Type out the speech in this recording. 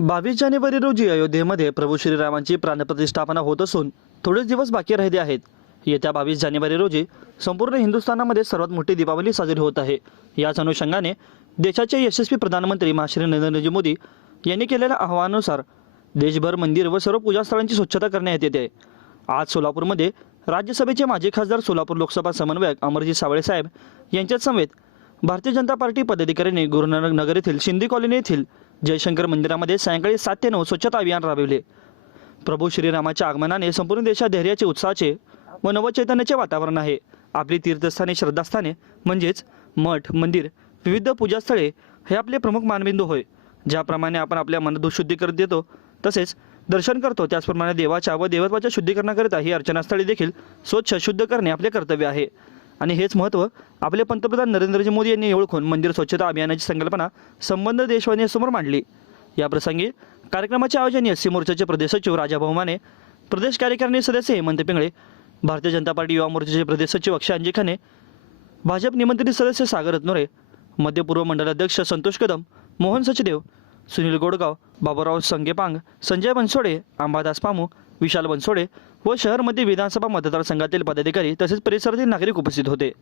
बावीस जानेवारी रोजी अयोध्येमध्ये प्रभू श्रीरामांची प्राणप्रतिष्ठापना होत असून थोडेच दिवस बाकी राहिले आहेत. येत्या बावीस जानेवारी रोजी संपूर्ण हिंदुस्थानामध्ये सर्वात मोठी दीपावली साजरी होत आहे. याच अनुषंगाने देशाचे यशस्वी प्रधानमंत्री महाश्री नरेंद्रजी मोदी यांनी केलेल्या आवाहनानुसार देशभर मंदिर व सर्व पूजास्थळांची स्वच्छता करण्यात येते. आज सोलापूरमध्ये राज्यसभेचे माजी खासदार सोलापूर लोकसभा समन्वयक अमरजी सावळे साहेब यांच्याच समेत भारतीय जनता पार्टी पदाधिकाऱ्यांनी गुरुनानक नगर येथील शिंदे कॉलनी येथील जयशंकर मंदिरामध्ये सायंकाळी सात ते नऊ स्वच्छता अभियान राबविले. प्रभू श्रीरामाच्या आगमनाने संपूर्ण देशात धैर्याचे उत्साहाचे व नवचैतन्याचे वातावरण आहे. आपली तीर्थस्थाने श्रद्धास्थाने म्हणजेच मठ मंदिर विविध पूजास्थळे हे आपले प्रमुख मानबिंदू होय. ज्याप्रमाणे आपण आपल्या मनात शुद्धीकरण देतो तसेच दर्शन करतो त्याचप्रमाणे देवाच्या व देवत्वाच्या शुद्धीकरणाकरिता ही अर्चनास्थळी देखील स्वच्छ शुद्ध करणे आपले कर्तव्य आहे. आणि हेच महत्त्व आपले पंतप्रधान नरेंद्रजी मोदी यांनी ओळखून मंदिर स्वच्छता अभियानाची संकल्पना संबंध देशवाहिनीसमोर मांडली. याप्रसंगी कार्यक्रमाचे आयोजन एस सी मोर्चाचे प्रदेश सचिव राजा बहुमाने प्रदेश कार्यकारिणी सदस्य हेमंत पिंगळे भारतीय जनता पार्टी युवा मोर्चाचे प्रदेश सचिव अक्षय अंजिखाने भाजप निमंत्रित सदस्य सागर रत्नोरे मध्य पूर्व मंडलाध्यक्ष संतोष कदम मोहन सचदेव सुनील गोडगाव बाबूराव संगेपांग संजय बनसोडे अंबादास पामू विशाल बनसोडे व शहरमध्ये विधानसभा मतदारसंघातील पदाधिकारी तसेच परिसरातील नागरिक उपस्थित होते.